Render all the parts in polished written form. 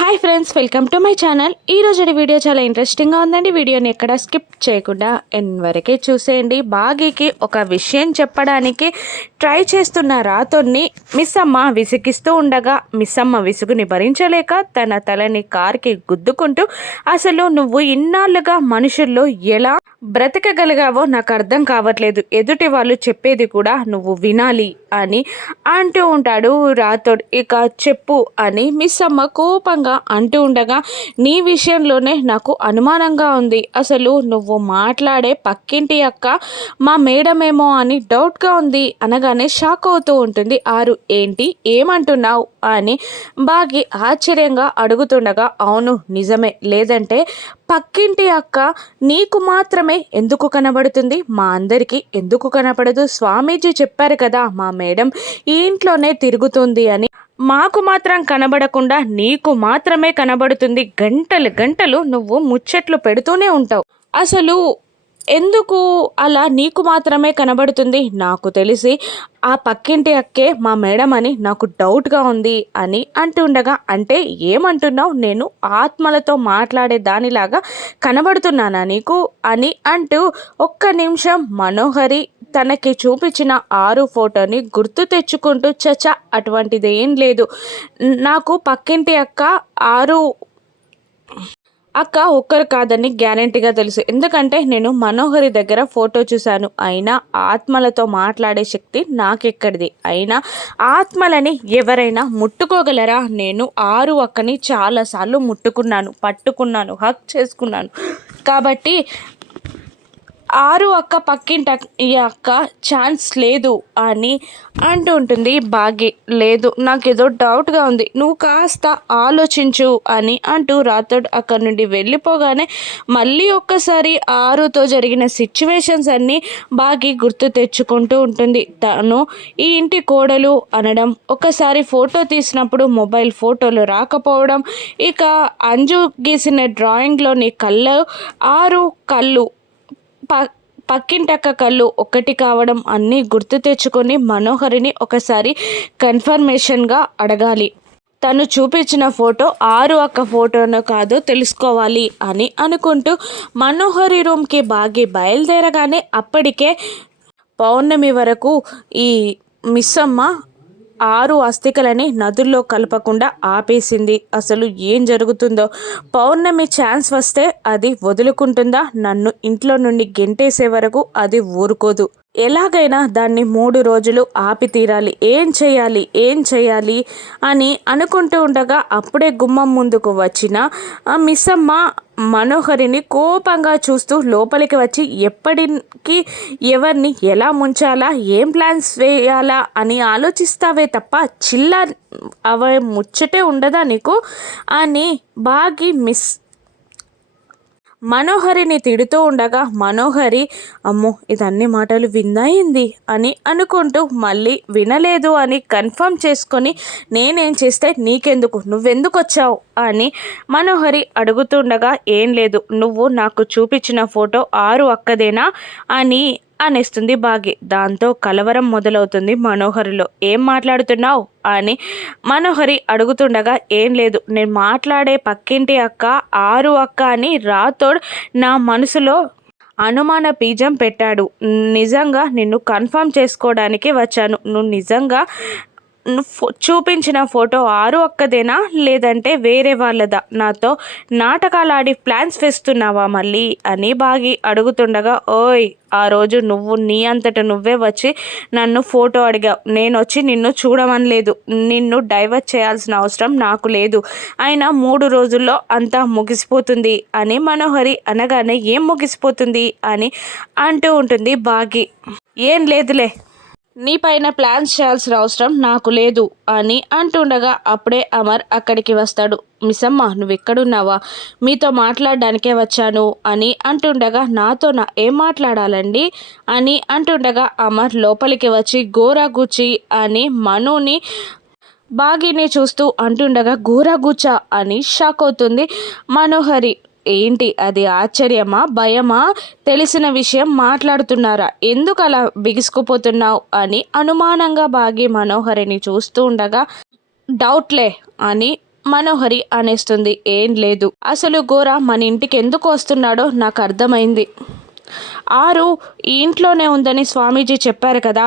Hi friends, welcome to my channel. ఈరోజు video చాలా ఇంట్రెస్టింగ్గా ఉందండి. వీడియోని ఎక్కడ స్కిప్ చేయకుండా ఎండ్ వరకే చూసేయండి. బాగీకి ఒక విషయం చెప్పడానికి ట్రై చేస్తున్న రాతోని మిస్ అమ్మ విసిగిస్తూ ఉండగా మిస్ అమ్మ విసుగుని భరించలేక తన తలని కార్కి గుద్దుకుంటూ, అసలు నువ్వు ఇన్నాళ్ళుగా మనుషుల్లో ఎలా బ్రతకగలిగావో నాకు అర్థం కావట్లేదు, ఎదుటి వాళ్ళు చెప్పేది కూడా నువ్వు వినాలి అని అంటూ ఉంటాడు రాథోడ్. ఇక చెప్పు అని మిస్ అమ్మ కోపంగా అంటూ ఉండగా, నీ విషయంలోనే నాకు అనుమానంగా ఉంది. అసలు నువ్వు మాట్లాడే పక్కింటి అక్క మా మేడమేమో అని డౌట్గా ఉంది అనగానే షాక్ అవుతూ ఉంటుంది ఆరు. ఏంటి, ఏమంటున్నావు అని బాగి ఆశ్చర్యంగా అడుగుతుండగా, అవును నిజమే, లేదంటే పక్కింటి అక్క నీకు మాత్రమే ఎందుకు కనబడుతుంది, మా అందరికీ ఎందుకు కనపడదు? స్వామీజీ చెప్పారు కదా మా మేడం ఈ ఇంట్లోనే తిరుగుతుంది అని, మాకు మాత్రం కనబడకుండా నీకు మాత్రమే కనబడుతుంది. గంటలు గంటలు నువ్వు ముచ్చట్లు పెడుతూనే ఉంటావు. అసలు ఎందుకు అలా నీకు మాత్రమే కనబడుతుంది? నాకు తెలిసి ఆ పక్కింటి అక్కే మా మేడం అని నాకు డౌట్గా ఉంది అని అంటుండగా, అంటే ఏమంటున్నావు? నేను ఆత్మలతో మాట్లాడే దానిలాగా కనబడుతున్నానా నీకు అని అంటూ ఒక్క నిమిషం మనోహరి తనకి చూపించిన ఆరు ఫోటోని గుర్తు తెచ్చుకుంటూ, చచా అటువంటిది ఏం లేదు, నాకు పక్కింటి అక్క ఆరు అక్క ఒక్కరు కాదని గ్యారంటీగా తెలుసు. ఎందుకంటే నేను మనోహరి దగ్గర ఫోటో చూశాను. అయినా ఆత్మలతో మాట్లాడే శక్తి నాకెక్కడిది? అయినా ఆత్మలని ఎవరైనా ముట్టుకోగలరా? నేను ఆరు అక్కని చాలాసార్లు ముట్టుకున్నాను, పట్టుకున్నాను, హక్ చేసుకున్నాను. కాబట్టి ఆరు అక్క పక్కింటి ఈ అక్క ఛాన్స్ లేదు అని అంటూ ఉంటుంది బాగి. లేదు, నాకేదో డౌట్గా ఉంది, నువ్వు కాస్త ఆలోచించు అని అంటూ రాథోడ్ అక్కడి నుండి వెళ్ళిపోగానే మళ్ళీ ఒక్కసారి ఆరుతో జరిగిన సిచ్యువేషన్స్ అన్నీ బాగి గుర్తు తెచ్చుకుంటూ ఉంటుంది. తను ఈ ఇంటి కోడలు అనడం, ఒకసారి ఫోటో తీసినప్పుడు మొబైల్ ఫోటోలు రాకపోవడం, ఇక అంజు గీసిన డ్రాయింగ్లోని కళ్ళు ఆరు కళ్ళు పక్కింటక్క కళ్ళు ఒక్కటి కావడం అన్నీ గుర్తు తెచ్చుకొని మనోహరిని ఒకసారి కన్ఫర్మేషన్గా అడగాలి. తను చూపించిన ఫోటో ఆరు అక్క ఫోటోనో కాదో తెలుసుకోవాలి అని అనుకుంటూ మనోహరి రూమ్కి బాగి బయలుదేరగానే అప్పటికే పౌర్ణమి వరకు ఈ మిస్ అమ్మ ఆరు అస్థికలని నదుల్లో కలపకుండా ఆపేసింది. అసలు ఏం జరుగుతుందో? పౌర్ణమి ఛాన్స్ వస్తే అది వదులుకుంటుందా? నన్ను ఇంట్లో నుండి గెంటేసే వరకు అది ఊరుకోదు. ఎలాగైనా దాన్ని 3 రోజులు ఆపి తీరాలి. ఏం చేయాలి అని అనుకుంటూ ఉండగా అప్పుడే గుమ్మం ముందుకు వచ్చిన మిస్ అమ్మ మనోహరిని కోపంగా చూస్తూ లోపలికి వచ్చి, ఎప్పటికీ ఎవరిని ఎలా ముంచాలా, ఏం ప్లాన్స్ వేయాలా అని ఆలోచిస్తావే తప్ప అవ ముచ్చటే ఉండదా నీకు అని బాగి మనోహరిని తిడుతూ ఉండగా, మనోహరి అమ్మో ఇదన్ని మాటలు విందాయింది అని అనుకుంటూ మళ్ళీ వినలేదు అని కన్ఫర్మ్ చేసుకొని, నేనేం చేస్తే నీకెందుకు, నువ్వెందుకు వచ్చావు అని మనోహరి అడుగుతుండగా, ఏం లేదు, నువ్వు నాకు చూపించిన ఫోటో ఆరు అక్కదేనా అని అనేస్తుంది బాగి. దాంతో కలవరం మొదలవుతుంది మనోహరిలో. ఏం మాట్లాడుతున్నావు అని మనోహరి అడుగుతుండగా, ఏం లేదు, నేను మాట్లాడే పక్కింటి అక్క ఆరు అక్క అని రాథోడ్ నా మనసులో అనుమాన బీజం పెట్టాడు. నిజంగా నిన్ను కన్ఫర్మ్ చేసుకోవడానికి వచ్చాను. నువ్వు నిజంగా చూపించిన ఫోటో ఆరు అక్కదేనా, లేదంటే వేరే వాళ్ళదా? నాతో నాటకాలు ఆడి ప్లాన్స్ వేస్తున్నావా మళ్ళీ అని బాగి అడుగుతుండగా, ఓయ్ ఆ రోజు నువ్వు నీ అంతట నువ్వే వచ్చి నన్ను ఫోటో అడిగావు. నేను వచ్చి నిన్ను చూడమనలేదు. నిన్ను డైవర్ట్ చేయాల్సిన అవసరం నాకు లేదు. అయినా 3 రోజుల్లో అంతా ముగిసిపోతుంది అని మనోహరి అనగానే, ఏం ముగిసిపోతుంది అని అంటూ ఉంటుంది బాగి. ఏం లేదులే, నీ పైన ప్లాన్స్ చేయాల్సిన అవసరం నాకు లేదు అని అంటుండగా అప్పుడే అమర్ అక్కడికి వస్తాడు. మిస్ అమ్మ నువ్వు ఎక్కడున్నావా? మీతో మాట్లాడడానికే వచ్చాను అని అంటుండగా, నాతో ఏం మాట్లాడాలండి అని అంటుండగా అమర్ లోపలికి వచ్చి గోరాగుచ్చి అని మనుని బాగిని చూస్తూ అంటుండగా, గోరాగుచ్చా అని షాక్ అవుతుంది మనోహరి. ఏంటి అది, ఆశ్చర్యమా, భయమా? తెలిసిన విషయం మాట్లాడుతున్నారా? ఎందుకు అలా బిగుసుకుపోతున్నావు అని అనుమానంగా బాగి మనోహరిని చూస్తూ ఉండగా, డౌట్లే అని మనోహరి అనేస్తుంది. ఏం లేదు, అసలు గోరా మన ఇంటికి ఎందుకు వస్తున్నాడో నాకు అర్థమైంది. ఆరు ఈ ఇంట్లోనే ఉందని స్వామీజీ చెప్పారు కదా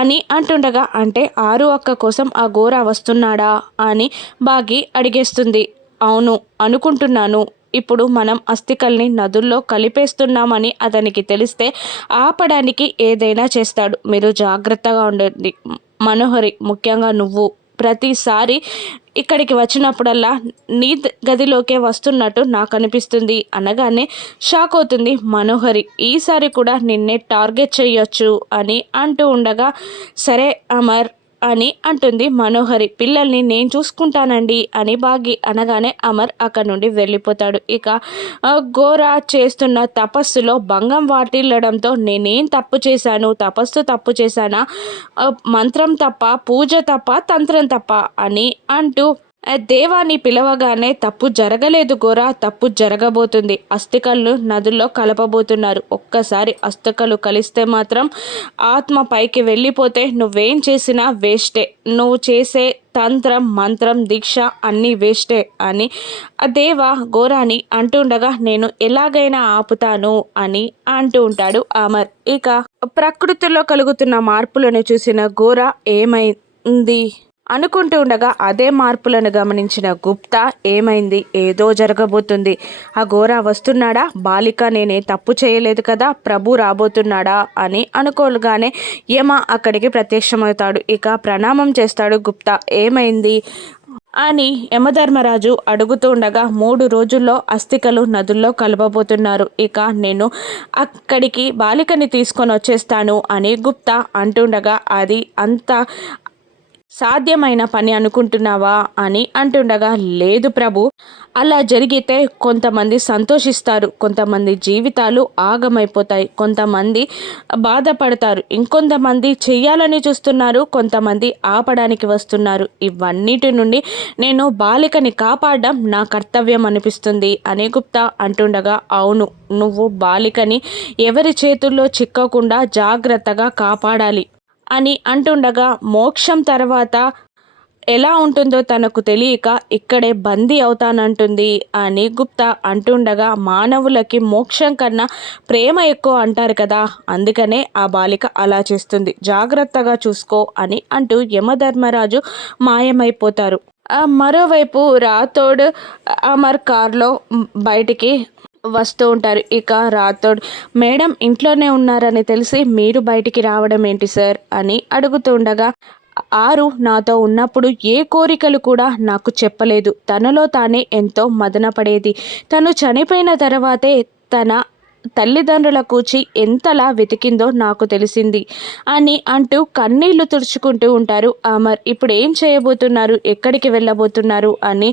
అని అంటుండగా, అంటే ఆరు అక్క కోసం ఆ గోరా వస్తున్నాడా అని బాగి అడిగేస్తుంది. అవును అనుకుంటున్నాను. ఇప్పుడు మనం అస్థికల్ని నదుల్లో కలిపేస్తున్నామని అతనికి తెలిస్తే ఆపడానికి ఏదైనా చేస్తాడు. మీరు జాగ్రత్తగా ఉండండి మనోహరి, ముఖ్యంగా నువ్వు. ప్రతిసారి ఇక్కడికి వచ్చినప్పుడల్లా నీ గదిలోకే వస్తున్నట్టు నాకు అనిపిస్తుంది అనగానే షాక్ అవుతుంది మనోహరి. ఈసారి కూడా నిన్నే టార్గెట్ చేయొచ్చు అని అంటూ ఉండగా, సరే అమర్ అని అంటుంది మనోహరి. పిల్లల్ని నేను చూసుకుంటానండి అని బాగి అనగానే అమర్ అక్కడి నుండి వెళ్ళిపోతాడు. ఇక గోరా చేస్తున్న తపస్సులో భంగం వాటిల్లడంతో నేనేం తప్పు చేశాను, తపస్సు తప్పు చేశానా, మంత్రం తప్ప, పూజ తప్ప, తంత్రం తప్ప అని అంటూ దేవాన్ని పిలవగానే తప్పు జరగలేదు గోరా, తప్పు జరగబోతుంది. అస్థికలను నదుల్లో కలపబోతున్నారు. ఒక్కసారి అస్థికలు కలిస్తే మాత్రం ఆత్మ పైకి వెళ్ళిపోతే నువ్వేం చేసినా వేస్టే. నువ్వు చేసే తంత్రం, మంత్రం, దీక్ష అన్నీ వేస్టే అని దేవ గోరాని అంటుండగా, నేను ఎలాగైనా ఆపుతాను అని అంటూ ఉంటాడు అమర్. ఇక ప్రకృతిలో కలుగుతున్న మార్పులను చూసిన గోరా ఏమైంది అనుకుంటూ ఉండగా, అదే మార్పులను గమనించిన గుప్తా ఏమైంది, ఏదో జరగబోతుంది. ఆ గోరా వస్తున్నాడా, బాలిక నేనే తప్పు చేయలేదు కదా, ప్రభు రాబోతున్నాడా అని అనుకోగానే యమ అక్కడికి ప్రత్యక్షమవుతాడు. ఇక ప్రణామం చేస్తాడు గుప్తా. ఏమైంది అని యమధర్మరాజు అడుగుతూ ఉండగా, 3 రోజుల్లో అస్థికలు నదుల్లో కలపబోతున్నారు. ఇక నేను అక్కడికి బాలికని తీసుకొని వచ్చేస్తాను అని గుప్తా అంటుండగా, అది అంత సాధ్యమైన పని అనుకుంటున్నావా అని అంటుండగా, లేదు ప్రభు, అలా జరిగితే కొంతమంది సంతోషిస్తారు, కొంతమంది జీవితాలు ఆగమైపోతాయి, కొంతమంది బాధపడతారు, ఇంకొంతమంది చెయ్యాలని చూస్తున్నారు, కొంతమంది ఆపడానికి వస్తున్నారు. ఇవన్నిటి నుండి నేను బాలికని కాపాడడం నా కర్తవ్యం అనిపిస్తుంది అని గుప్తా అంటుండగా, అవును, నువ్వు బాలికని ఎవరి చేతుల్లో చిక్కకుండా జాగ్రత్తగా కాపాడాలి అని అంటుండగా, మోక్షం తర్వాత ఎలా ఉంటుందో తనకు తెలియక ఇక్కడే బందీ అవుతానంటుంది అని గుప్తా అంటుండగా, మానవులకి మోక్షం కన్నా ప్రేమ ఎక్కువ అంటారు కదా, అందుకనే ఆ బాలిక అలా చేస్తుంది, జాగ్రత్తగా చూసుకో అని అంటూ యమధర్మరాజు మాయమైపోతారు. మరోవైపు రాథోడ్ అమర్ కార్లో బయటికి వస్తూ ఉంటారు. ఇక రాథోడ్, మేడం ఇంట్లోనే ఉన్నారని తెలిసి మీరు బయటికి రావడం ఏంటి సార్ అని అడుగుతూ ఉండగా, ఆరు నాతో ఉన్నప్పుడు ఏ కోరికలు కూడా నాకు చెప్పలేదు, తనలో తానే ఎంతో మదనపడేది, తను చనిపోయిన తర్వాతే తన తల్లిదండ్రుల కూచి ఎంతలా వెతికిందో నాకు తెలిసింది అని అంటూ కన్నీళ్లు తుడుచుకుంటూ ఉంటారు అమర్. ఇప్పుడు ఏం చేయబోతున్నారు, ఎక్కడికి వెళ్ళబోతున్నారు అని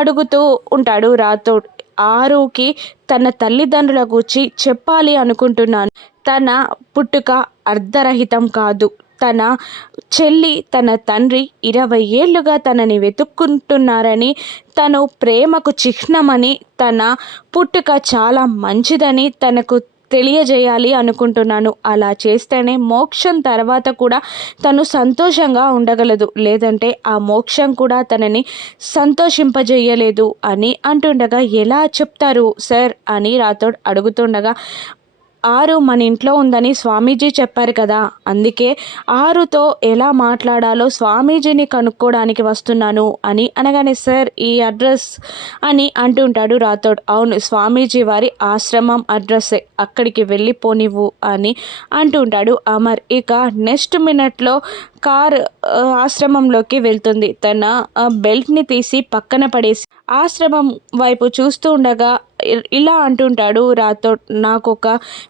అడుగుతూ ఉంటాడు రాథోడ్. ఆరుకి తన తల్లిదండ్రుల గురించి చెప్పాలి అనుకుంటున్నాను. తన పుట్టుక అర్ధరహితం కాదు, తన చెల్లి, తన తండ్రి 20 ఏళ్ళుగా తనని వెతుక్కుంటున్నారని, తను ప్రేమకు చిహ్నమని, తన పుట్టుక చాలా మంచిదని తనకు తెలియజేయాలి అనుకుంటున్నాను. అలా చేస్తేనే మోక్షం తర్వాత కూడా తను సంతోషంగా ఉండగలదు, లేదంటే ఆ మోక్షం కూడా తనని సంతోషింపజేయలేదు అని అంటుండగా, ఎలా చెప్తారు సార్ అని రాథోడ్ అడుగుతుండగా, ఆరు మన ఇంట్లో ఉందని స్వామీజీ చెప్పారు కదా, అందుకే ఆరుతో ఎలా మాట్లాడాలో స్వామీజీని కనుక్కోవడానికి వస్తున్నాను అని అనగానే, సార్ ఈ అడ్రస్ అని అంటుంటాడు రాథోడ్. అవును, స్వామీజీ వారి ఆశ్రమం అడ్రస్సే, అక్కడికి వెళ్ళిపోనివ్వు అని అంటుంటాడు అమర్. ఇక నెక్స్ట్ మినిట్లో కార్ ఆశ్రమంలోకి వెళ్తుంది. తన బెల్ట్ని తీసి పక్కన పడేసి ఆశ్రమం వైపు చూస్తూ ఉండగా ఇలా అంటుంటాడు రాథోడ్, నాకు ఒక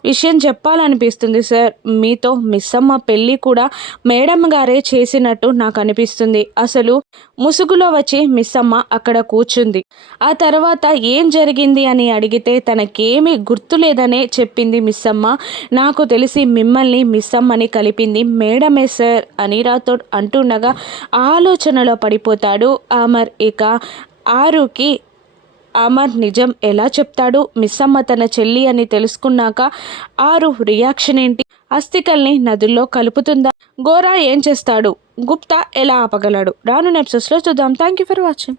విషయం చెప్పాలనిపిస్తుంది సార్, మీతో మిస్సమ్మ పెళ్ళి కూడా మేడం గారే చేసినట్టు నాకు అనిపిస్తుంది. అసలు ముసుగులో వచ్చి మిస్సమ్మ అక్కడ కూర్చుంది, ఆ తర్వాత ఏం జరిగింది అని అడిగితే తనకేమీ గుర్తులేదనే చెప్పింది మిస్సమ్మ. నాకు తెలిసి మిమ్మల్ని మిస్సమ్మని కలిపింది మేడమే సార్ అని రాథోడ్ అంటుండగా ఆలోచనలో పడిపోతాడు అమర్. ఇక ఆరుకి అమర్ నిజం ఎలా చెప్తాడు, మిస్సమ్మ తన చెల్లి అని తెలుసుకున్నాక ఆరు రియాక్షన్ ఏంటి, అస్థికల్ని నదుల్లో కలుపుతుందా, గోరా ఏం చేస్తాడు, గుప్తా ఎలా ఆపగలడు, రాను ఎపిసోడ్స్లో చూద్దాం. Thank you for watching.